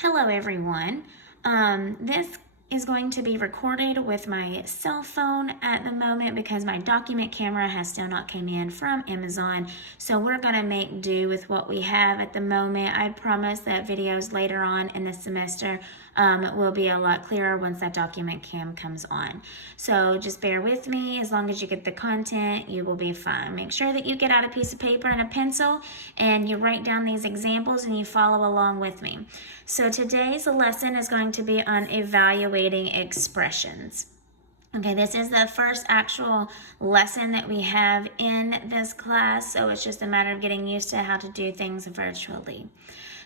Hello everyone. This is going to be recorded with my cell phone at the moment because my document camera has still not came in from Amazon. So we're going to make do with what we have at the moment. I promise that videos later on in the semester will be a lot clearer once that document cam comes on. So just bear with me. As long as you get the content, you will be fine. Make sure that you get out a piece of paper and a pencil and you write down these examples and you follow along with me. So today's lesson is going to be on evaluating expressions. Okay, this is the first actual lesson that we have in this class, so it's just a matter of getting used to how to do things virtually.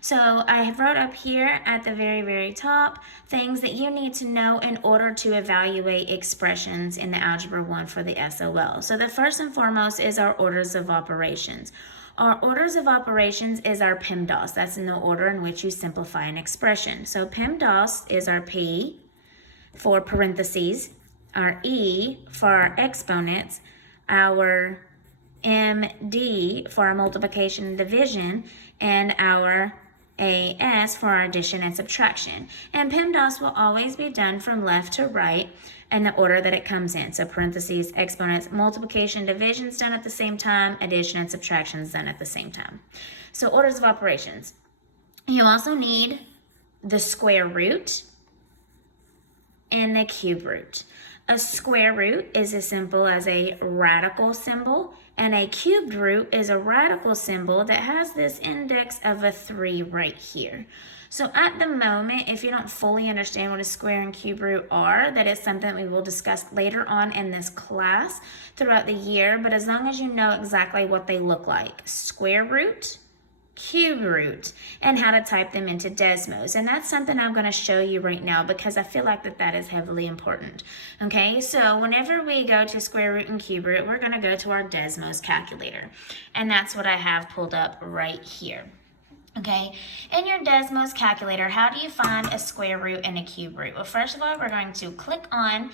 So I wrote up here at the very top things that you need to know in order to evaluate expressions in the Algebra 1 for the SOL. So the first and foremost is our orders of operations. Our orders of operations is our PEMDAS. That's in the order in which you simplify an expression. So PEMDAS is our P for parentheses, our E for our exponents, our MD for our multiplication and division, and our AS for our addition and subtraction. And PEMDAS will always be done from left to right in the order that it comes in. So parentheses, exponents, multiplication, division is done at the same time, addition and subtraction is done at the same time. So orders of operations. You also need the square root and the cube root. A square root is as simple as a radical symbol, and a cubed root is a radical symbol that has this index of a 3 right here. So at the moment, if you don't fully understand what a square and cube root are, that is something we will discuss later on in this class throughout the year, but as long as you know exactly what they look like, square root, cube root, and how to type them into Desmos. And that's something I'm going to show you right now because I feel like that is heavily important. Okay, so whenever we go to square root and cube root, we're going to go to our Desmos calculator. And that's what I have pulled up right here. Okay, in your Desmos calculator, how do you find a square root and a cube root? Well, first of all, we're going to click on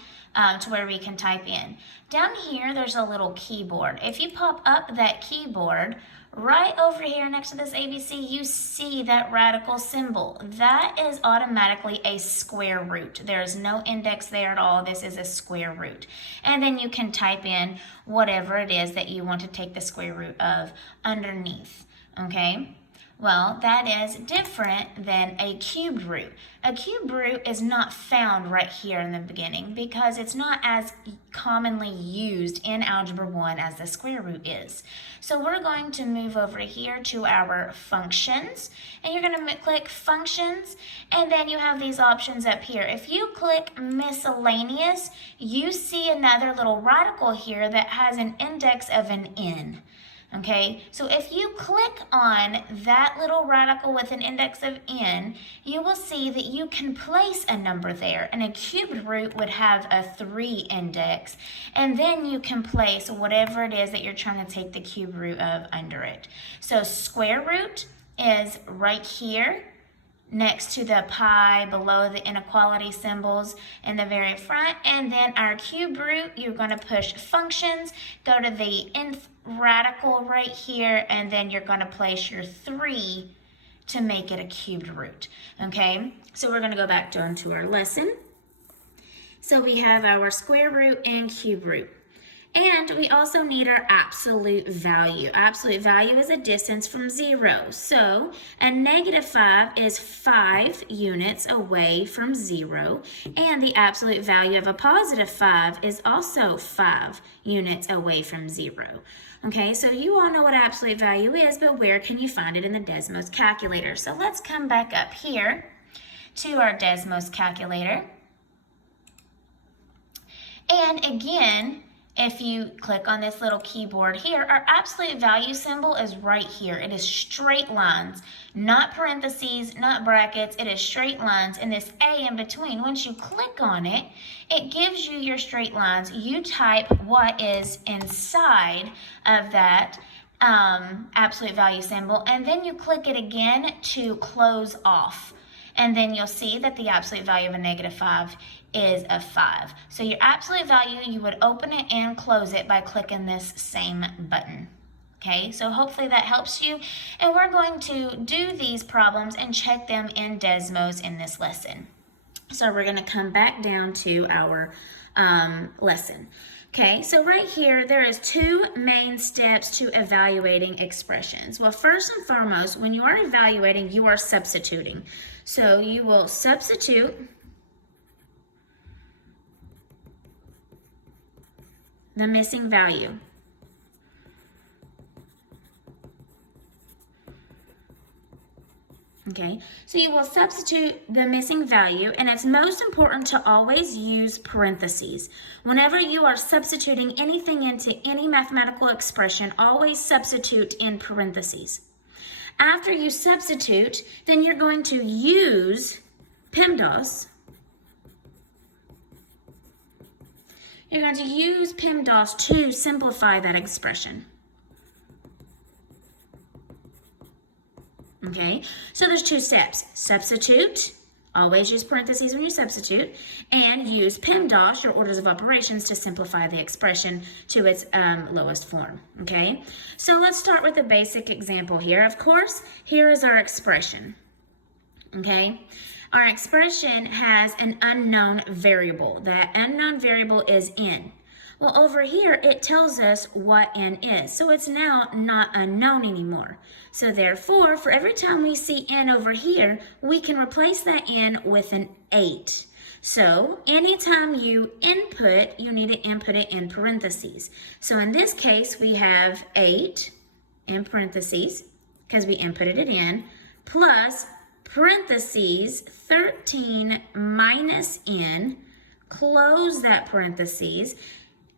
to where we can type in. Down here, there's a little keyboard. If you pop up that keyboard, right over here next to this ABC, you see that radical symbol. That is automatically a square root. There's no index there at all. This is a square root. And then you can type in whatever it is that you want to take the square root of underneath, okay? Well, that is different than a cubed root. A cubed root is not found right here in the beginning because it's not as commonly used in Algebra 1 as the square root is. So we're going to move over here to our functions, and you're going to click functions, and then you have these options up here. If you click miscellaneous, you see another little radical here that has an index of an n. Okay, so if you click on that little radical with an index of n, you will see that you can place a number there, and a cubed root would have a 3 index, and then you can place whatever it is that you're trying to take the cube root of under it. So square root is right here, next to the pi, below the inequality symbols in the very front, and then our cube root, you're going to push functions, go to the nth radical right here, and then you're going to place your 3 to make it a cubed root. Okay, so we're going to go back down to our lesson. So we have our square root and cube root. And we also need our absolute value. Absolute value is a distance from 0. So a -5 is 5 units away from 0. And the absolute value of a +5 is also 5 units away from 0. Okay, so you all know what absolute value is, but where can you find it in the Desmos calculator? So let's come back up here to our Desmos calculator. And again, if you click on this little keyboard here, our absolute value symbol is right here. It is straight lines, not parentheses, not brackets. It is straight lines, and this A in between, once you click on it, it gives you your straight lines. You type what is inside of that absolute value symbol, and then you click it again to close off. And then you'll see that the absolute value of a -5 is a 5. So your absolute value, you would open it and close it by clicking this same button. Okay, so hopefully that helps you. And we're going to do these problems and check them in Desmos in this lesson. So we're going to come back down to our lesson. Okay, so right here, there is two main steps to evaluating expressions. Well, first and foremost, when you are evaluating, you are substituting. So you will substitute the missing value. Okay, so you will substitute the missing value, and it's most important to always use parentheses. Whenever you are substituting anything into any mathematical expression, always substitute in parentheses. After you substitute, then you're going to use PEMDAS. You're going to use PEMDAS to simplify that expression. Okay, so there's two steps. Substitute, always use parentheses when you substitute, and use PEMDAS, your orders of operations, to simplify the expression to its lowest form. Okay, so let's start with a basic example here. Of course, here is our expression. Okay, our expression has an unknown variable. That unknown variable is n. Well, over here, it tells us what n is. So it's now not unknown anymore. So therefore, for every time we see n over here, we can replace that n with an 8. So anytime you input, you need to input it in parentheses. So in this case, we have 8 in parentheses, because we inputted it in, plus parentheses 13 minus n, close that parentheses,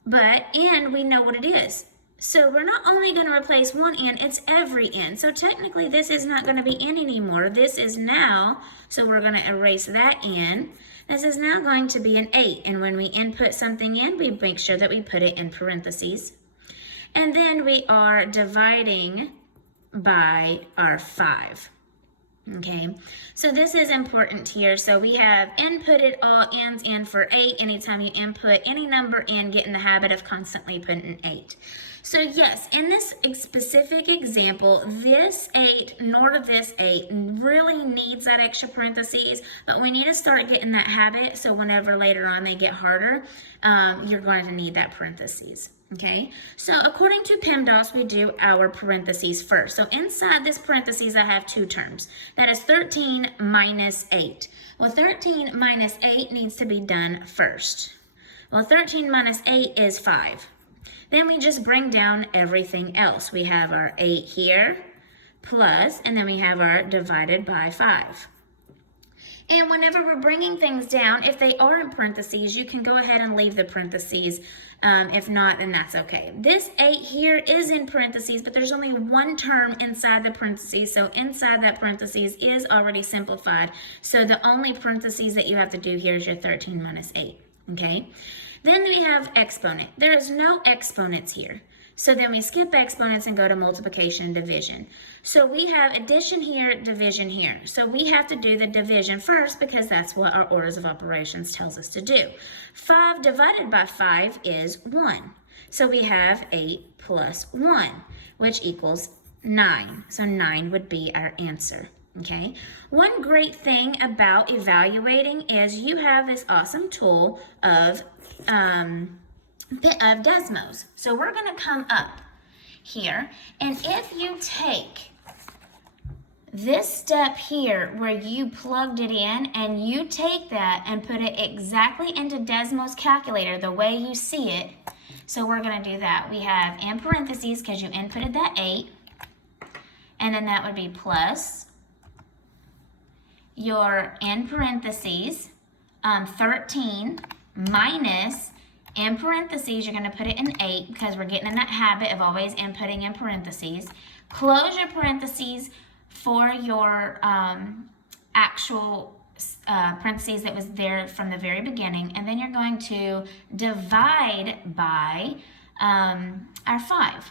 but n, we know what it is. So we're not only going to replace one n, it's every n. So technically this is not going to be n anymore. This is now, so we're going to erase that n. This is now going to be an 8. And when we input something in, we make sure that we put it in parentheses. And then we are dividing by our 5. Okay, so this is important here. So we have inputted all n's in for 8. Anytime you input any number in, get in the habit of constantly putting 8. So yes, in this specific example, this 8 nor this 8 really needs that extra parentheses, but we need to start getting that habit, so whenever later on they get harder, you're going to need that parentheses. Okay, so according to PEMDAS, we do our parentheses first. So inside this parentheses, I have two terms. That is 13 minus 8. Well, 13 minus 8 needs to be done first. Well, 13 minus 8 is 5. Then we just bring down everything else. We have our 8 here, plus, and then we have our divided by 5. And whenever we're bringing things down, if they are in parentheses, you can go ahead and leave the parentheses. If not, then that's okay. This 8 here is in parentheses, but there's only one term inside the parentheses. So inside that parentheses is already simplified. So the only parentheses that you have to do here is your 13 minus 8. Okay? Then we have exponent. There is no exponents here. So then we skip exponents and go to multiplication and division. So we have addition here, division here. So we have to do the division first because that's what our orders of operations tells us to do. 5 divided by 5 is 1. So we have 8 plus 1, which equals 9. So 9 would be our answer. Okay. One great thing about evaluating is you have this awesome tool of Desmos. So we're going to come up here, and if you take this step here where you plugged it in and you take that and put it exactly into Desmos calculator the way you see it, so we're going to do that. We have in parentheses because you inputted that 8, and then that would be plus your in parentheses 13 minus, in parentheses, you're going to put it in 8 because we're getting in that habit of always inputting in parentheses. Close your parentheses for your actual parentheses that was there from the very beginning. And then you're going to divide by our 5.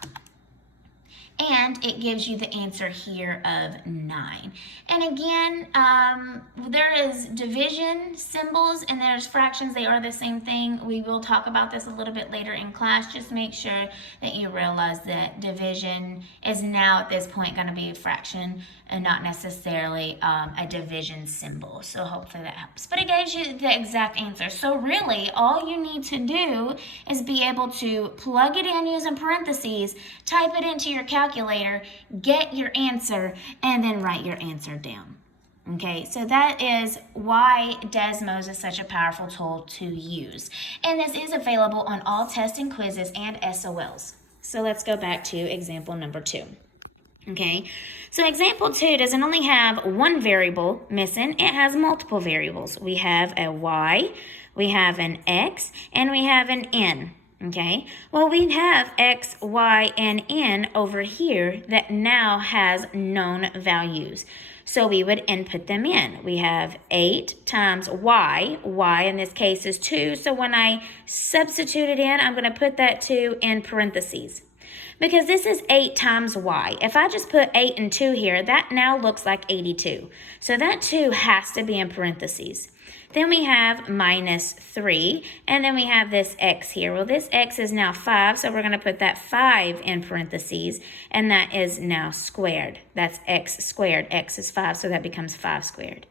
and it gives you the answer here of 9. And again, there is division symbols and there's fractions. They are the same thing. We will talk about this a little bit later in class. Just make sure that you realize that division is now at this point going to be a fraction and not necessarily a division symbol. So hopefully that helps. But it gives you the exact answer. So really, all you need to do is be able to plug it in using parentheses, type it into your calculator, get your answer, and then write your answer down. Okay, so that is why Desmos is such a powerful tool to use. And this is available on all tests and quizzes and SOLs. So let's go back to example number 2. Okay, so example 2 doesn't only have one variable missing, it has multiple variables. We have a y, we have an x, and we have an n. Okay, well, we have x, y, and n over here that now has known values. So we would input them in. We have 8 times y in this case is 2, so when I substitute it in, I'm going to put that 2 in parentheses. Because this is 8 times y. If I just put 8 and 2 here, that now looks like 82. So that 2 has to be in parentheses. Then we have minus 3, and then we have this x here. Well, this x is now 5, so we're going to put that 5 in parentheses, and that is now squared. That's x squared. X is 5, so that becomes 5 squared.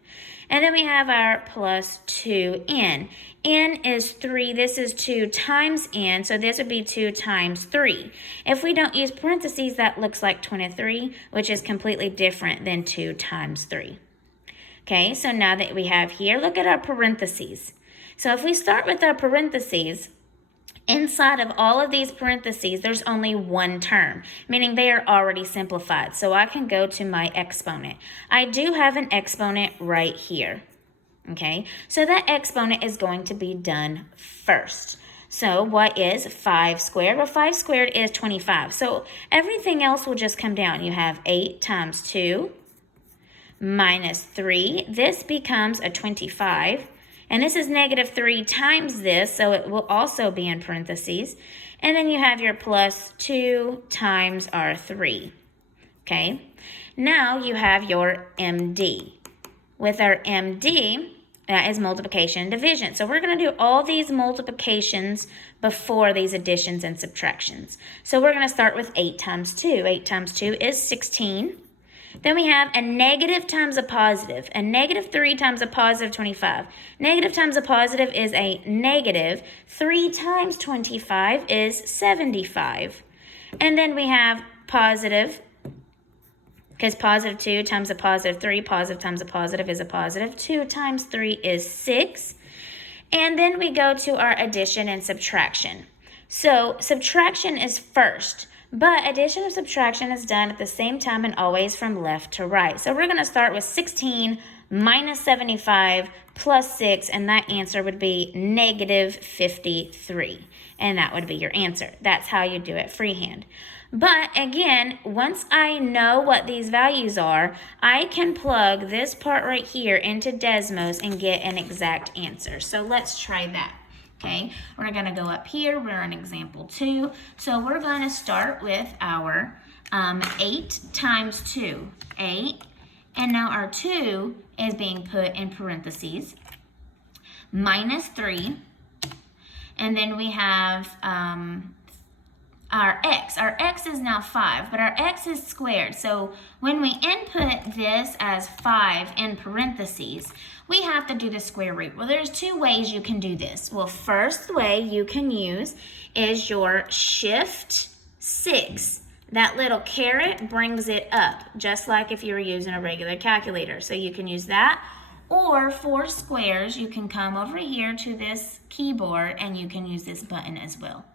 And then we have our plus 2n. N is 3. This is 2 times n, so this would be 2 times 3. If we don't use parentheses, that looks like 23, which is completely different than 2 times 3. Okay, so now that we have here, look at our parentheses. So if we start with our parentheses, inside of all of these parentheses, there's only one term, meaning they are already simplified. So I can go to my exponent. I do have an exponent right here. Okay, so that exponent is going to be done first. So what is 5 squared? Well, 5 squared is 25. So everything else will just come down. You have 8 times 2 minus 3. This becomes a 25. And this is negative 3 times this, so it will also be in parentheses. And then you have your plus 2 times our 3. Okay, now you have your MD. With our MD, that is multiplication and division. So we're going to do all these multiplications before these additions and subtractions. So we're going to start with 8 times 2. 8 times 2 is 16. Then we have a negative times a positive. A negative 3 times a positive 25. Negative times a positive is a negative. 3 times 25 is 75. And then we have positive, because positive 2 times a positive 3, positive times a positive is a positive. 2 times 3 is 6. And then we go to our addition and subtraction. So subtraction is first, but addition and subtraction is done at the same time and always from left to right. So we're going to start with 16 minus 75 plus 6, and that answer would be negative 53. And that would be your answer. That's how you do it freehand. But again, once I know what these values are, I can plug this part right here into Desmos and get an exact answer. So let's try that. Okay, we're going to go up here. We're on example 2. So we're going to start with our 8 times 2. 8. And now our 2 is being put in parentheses. Minus 3. And then we have our x. Our x is now 5, but our x is squared. So when we input this as 5 in parentheses, we have to do the square root. Well, there's 2 ways you can do this. Well, first way you can use is your shift 6. That little caret brings it up, just like if you were using a regular calculator. So you can use that. Or for squares, you can come over here to this keyboard and you can use this button as well.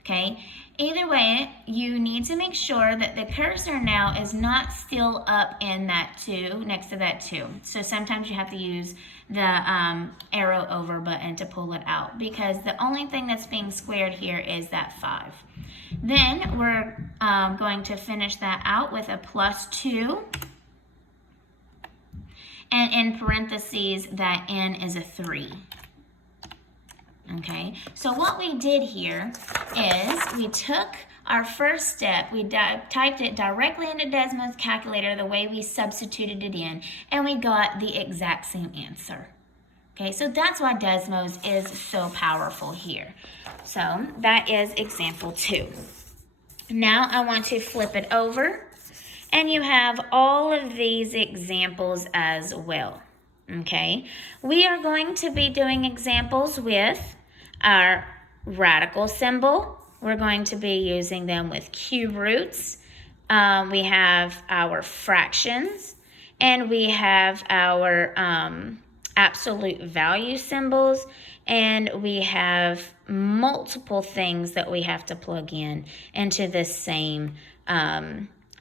Okay, either way, you need to make sure that the cursor now is not still up in that 2, next to that 2. So sometimes you have to use the arrow over button to pull it out, because the only thing that's being squared here is that 5. Then we're going to finish that out with a plus 2. And in parentheses, that n is a 3. Okay, so what we did here is we took our first step, we typed it directly into Desmos calculator the way we substituted it in, and we got the exact same answer. Okay, so that's why Desmos is so powerful here. So that is example 2. Now I want to flip it over, and you have all of these examples as well. Okay, we are going to be doing examples with our radical symbol. We're going to be using them with cube roots. We have our fractions, and we have our absolute value symbols, and we have multiple things that we have to plug in into this same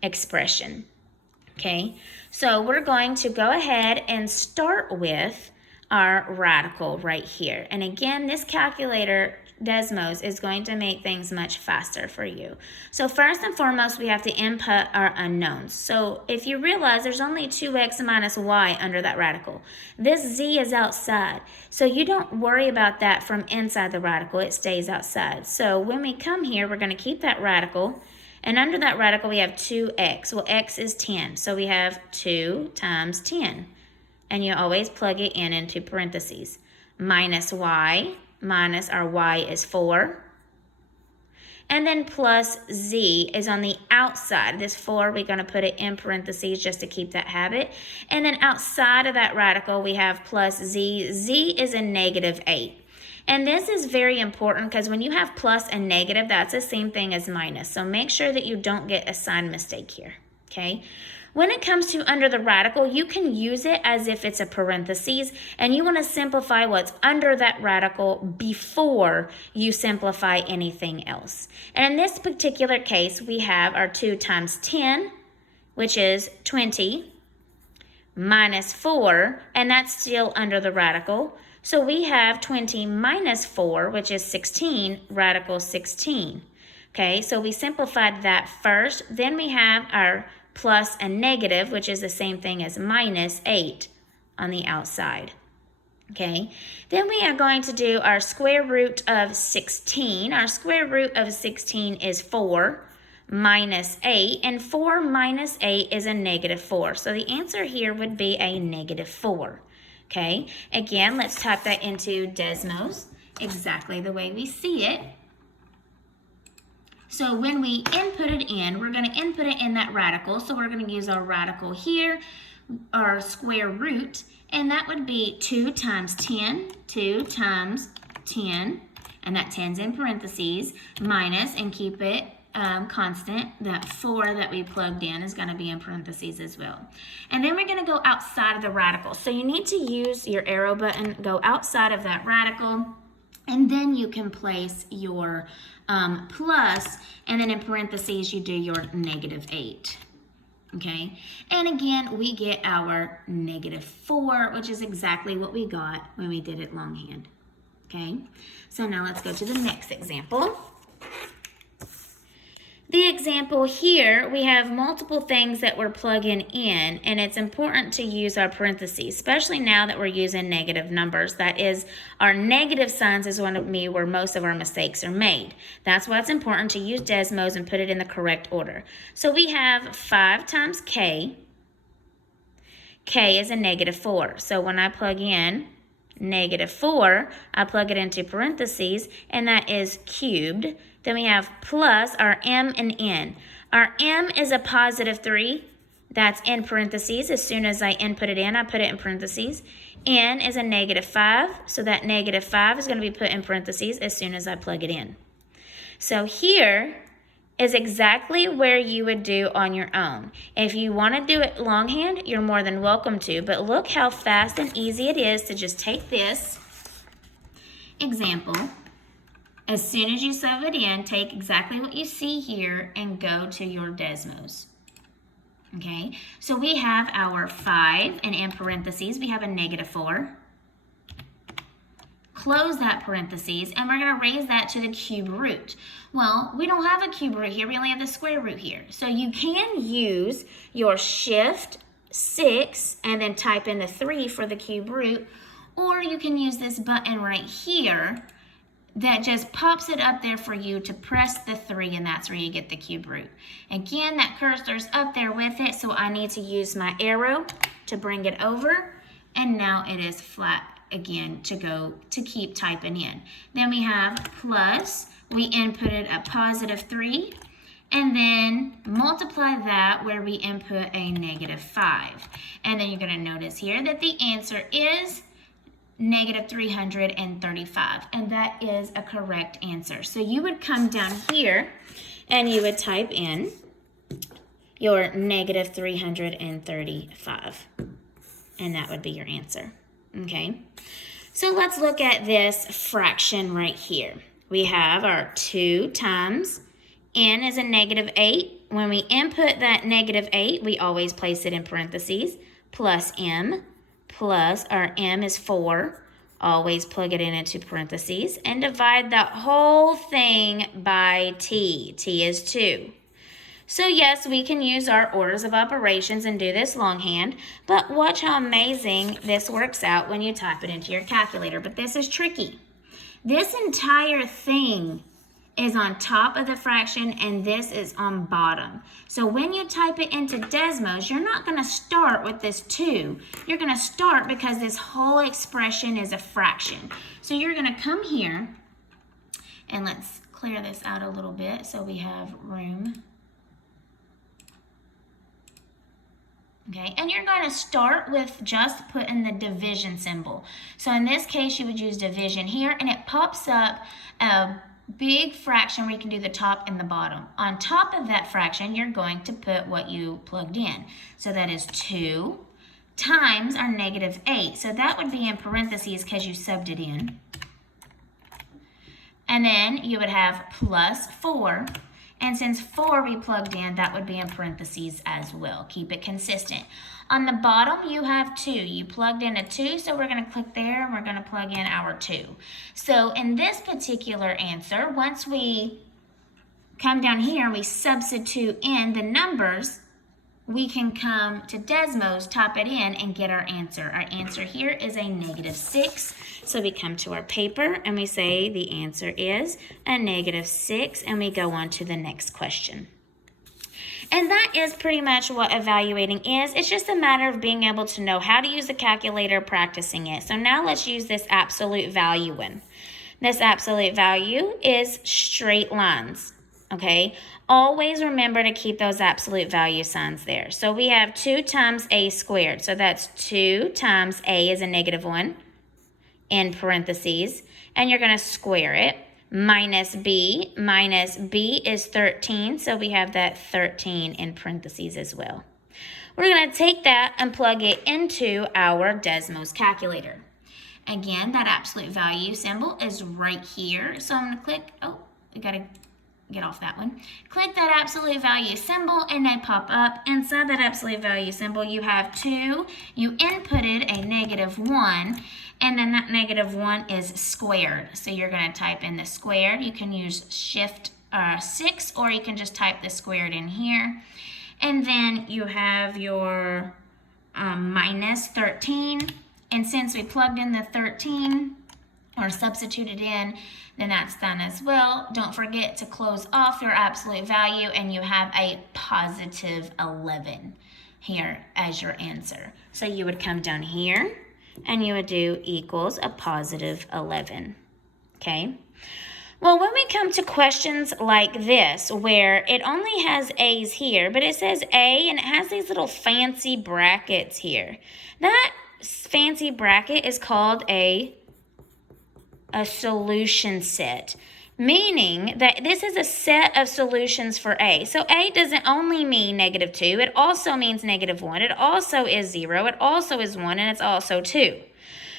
expression. Okay, so we're going to go ahead and start with our radical right here. And again, this calculator, Desmos, is going to make things much faster for you. So first and foremost, we have to input our unknowns. So if you realize there's only 2x minus y under that radical. This z is outside. So you don't worry about that from inside the radical. It stays outside. So when we come here, we're going to keep that radical. And under that radical, we have 2x. Well, x is 10. So we have 2 times 10. And you always plug it in into parentheses. Minus y, minus our y is 4. And then plus z is on the outside. This 4, we're going to put it in parentheses just to keep that habit. And then outside of that radical, we have plus z. Z is a negative 8. And this is very important because when you have plus and negative, that's the same thing as minus. So make sure that you don't get a sign mistake here, okay? When it comes to under the radical, you can use it as if it's a parentheses, and you want to simplify what's under that radical before you simplify anything else. And in this particular case, we have our 2 times 10, which is 20, minus 4, and that's still under the radical. So we have 20 minus 4, which is 16, radical 16. Okay, so we simplified that first. Then we have our plus and negative, which is the same thing as minus 8 on the outside. Okay, then we are going to do our square root of 16. Our square root of 16 is 4 minus 8, and 4 minus 8 is a negative 4. So the answer here would be a negative 4. Okay, again, let's type that into Desmos exactly the way we see it. So when we input it in, we're going to input it in that radical. So we're going to use our radical here, our square root, and that would be 2 times 10, 2 times 10, and that 10's in parentheses, minus, and keep it constant, that 4 that we plugged in is going to be in parentheses as well. And then we're going to go outside of the radical. So you need to use your arrow button, go outside of that radical, and then you can place your plus, and then in parentheses you do your negative 8. Okay, and again we get our negative 4, which is exactly what we got when we did it longhand. Okay, so now let's go to the next example. The example here, we have multiple things that we're plugging in, and it's important to use our parentheses, especially now that we're using negative numbers. That is, our negative signs is one of where most of our mistakes are made. That's why it's important to use Desmos and put it in the correct order. So we have 5 times k. K is a negative 4. So when I plug in negative 4, I plug it into parentheses, and that is cubed. Then we have plus our m and n. Our m is a positive 3. That's in parentheses. As soon as I input it in, I put it in parentheses. N is a negative 5. So that negative 5 is going to be put in parentheses as soon as I plug it in. So here is exactly where you would do on your own. If you want to do it longhand, you're more than welcome to. But look how fast and easy it is to just take this example. As soon as you sew it in, take exactly what you see here and go to your Desmos. Okay, so we have our 5, and in parentheses, we have a negative 4. Close that parentheses, and we're going to raise that to the cube root. Well, we don't have a cube root here. We only have the square root here. So you can use your shift 6 and then type in the 3 for the cube root, or you can use this button right here that just pops it up there for you to press the 3, and that's where you get the cube root. Again, that cursor's up there with it, so I need to use my arrow to bring it over, and now it is flat again to keep typing in. Then we have plus, we inputted a positive 3, and then multiply that where we input a negative 5. And then you're going to notice here that the answer is negative 335, and that is a correct answer. So you would come down here and you would type in your negative 335, and that would be your answer. Okay, so let's look at this fraction right here. We have our 2 times n is a negative 8. When we input that negative 8, we always place it in parentheses, plus m, plus our m is 4. Always plug it into parentheses, and divide that whole thing by t. T is 2. So yes, we can use our orders of operations and do this longhand, but watch how amazing this works out when you type it into your calculator. But this is tricky. This entire thing is on top of the fraction, and this is on bottom. So when you type it into Desmos, you're not going to start with this 2. You're going to start because this whole expression is a fraction. So you're going to come here, and let's clear this out a little bit so we have room. Okay, and you're going to start with just putting the division symbol. So in this case, you would use division here, and it pops up a big fraction where you can do the top and the bottom. On top of that fraction, you're going to put what you plugged in. So that is 2 times our negative 8. So that would be in parentheses because you subbed it in. And then you would have plus 4. And since 4 we plugged in, that would be in parentheses as well. Keep it consistent. On the bottom, you have 2. You plugged in a 2, so we're going to click there, and we're going to plug in our 2. So in this particular answer, once we come down here and we substitute in the numbers, we can come to Desmos, type it in, and get our answer. Our answer here is a negative 6. So we come to our paper, and we say the answer is a negative 6, and we go on to the next question. And that is pretty much what evaluating is. It's just a matter of being able to know how to use the calculator, practicing it. So now let's use this absolute value one. This absolute value is straight lines, okay? Always remember to keep those absolute value signs there. So we have 2 times a squared. So that's 2 times a is a negative 1 in parentheses, and you're going to square it. Minus b is 13, so we have that 13 in parentheses as well. We're going to take that and plug it into our Desmos calculator. Again, that absolute value symbol is right here, so I'm going to click, we got to get off that one. Click that absolute value symbol, and they pop up. Inside that absolute value symbol, you have 2, you inputted a negative 1, and then that negative 1 is squared. So you're going to type in the squared. You can use shift 6, or you can just type the squared in here. And then you have your minus 13. And since we plugged in the 13, or substituted in, then that's done as well. Don't forget to close off your absolute value, and you have a positive 11 here as your answer. So you would come down here, and you would do equals a positive 11, okay? Well, when we come to questions like this, where it only has A's here, but it says A, and it has these little fancy brackets here. That fancy bracket is called a solution set, meaning that this is a set of solutions for A. So A doesn't only mean negative 2, it also means negative 1, it also is 0, it also is 1, and it's also 2.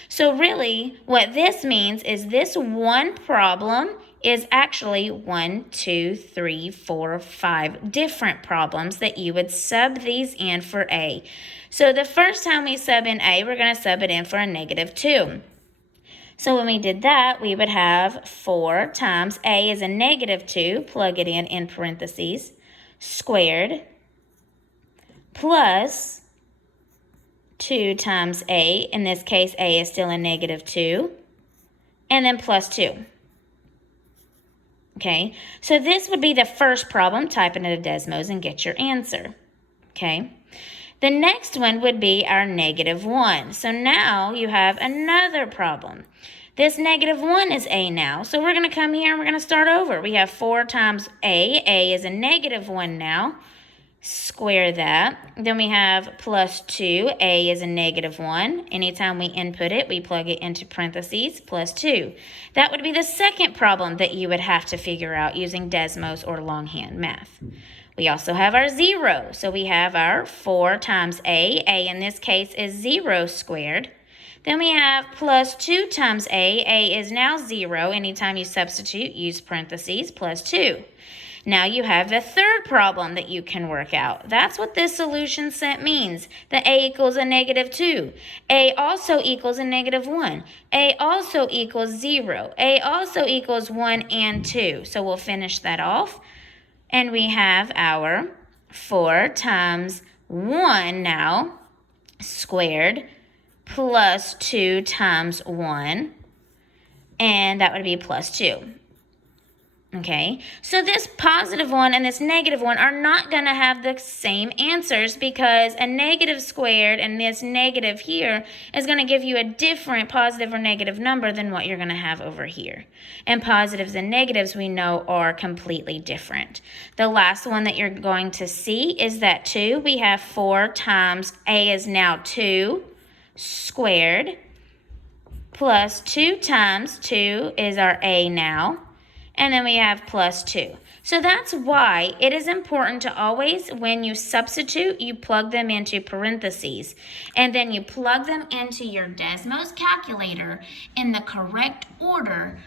So really, what this means is this one problem is actually 1, 2, 3, 4, 5 different problems that you would sub these in for A. So the first time we sub in A, we're going to sub it in for a negative 2. So when we did that, we would have 4 times A is a negative 2, plug it in parentheses, squared, plus 2 times A, in this case A is still a negative 2, and then plus 2. Okay, so this would be the first problem. Type it into Desmos and get your answer. Okay, the next one would be our -1. So now you have another problem. This -1 is a now. So we're going to come here and we're going to start over. We have 4 times a. A is a -1 now. Square that. Then we have plus 2. A is a -1. Anytime we input it, we plug it into parentheses, plus 2. That would be the second problem that you would have to figure out using Desmos or longhand math. We also have our 0. So we have our 4 times a. A in this case is 0 squared. Then we have plus 2 times a. A is now 0. Anytime you substitute, use parentheses, plus 2. Now you have the third problem that you can work out. That's what this solution set means. That a equals a -2. A also equals a -1. A also equals 0. A also equals 1 and 2. So we'll finish that off. And we have our 4 times 1 now squared plus 2 times 1. And that would be plus 2. Okay, so this +1 and this -1 are not going to have the same answers because a negative squared and this negative here is going to give you a different positive or negative number than what you're going to have over here. And positives and negatives we know are completely different. The last one that you're going to see is that 2. We have 4 times a is now 2 squared plus 2 times 2 is our a now. And then we have plus 2. So that's why it is important to always, when you substitute, you plug them into parentheses. And then you plug them into your Desmos calculator in the correct order,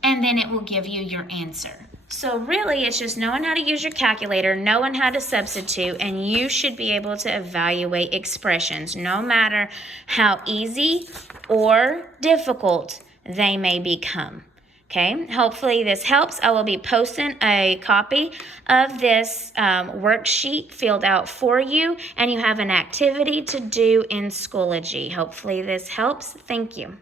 and then it will give you your answer. So really, it's just knowing how to use your calculator, knowing how to substitute, and you should be able to evaluate expressions, no matter how easy or difficult they may become. Okay, hopefully this helps. I will be posting a copy of this worksheet filled out for you, and you have an activity to do in Schoology. Hopefully this helps. Thank you.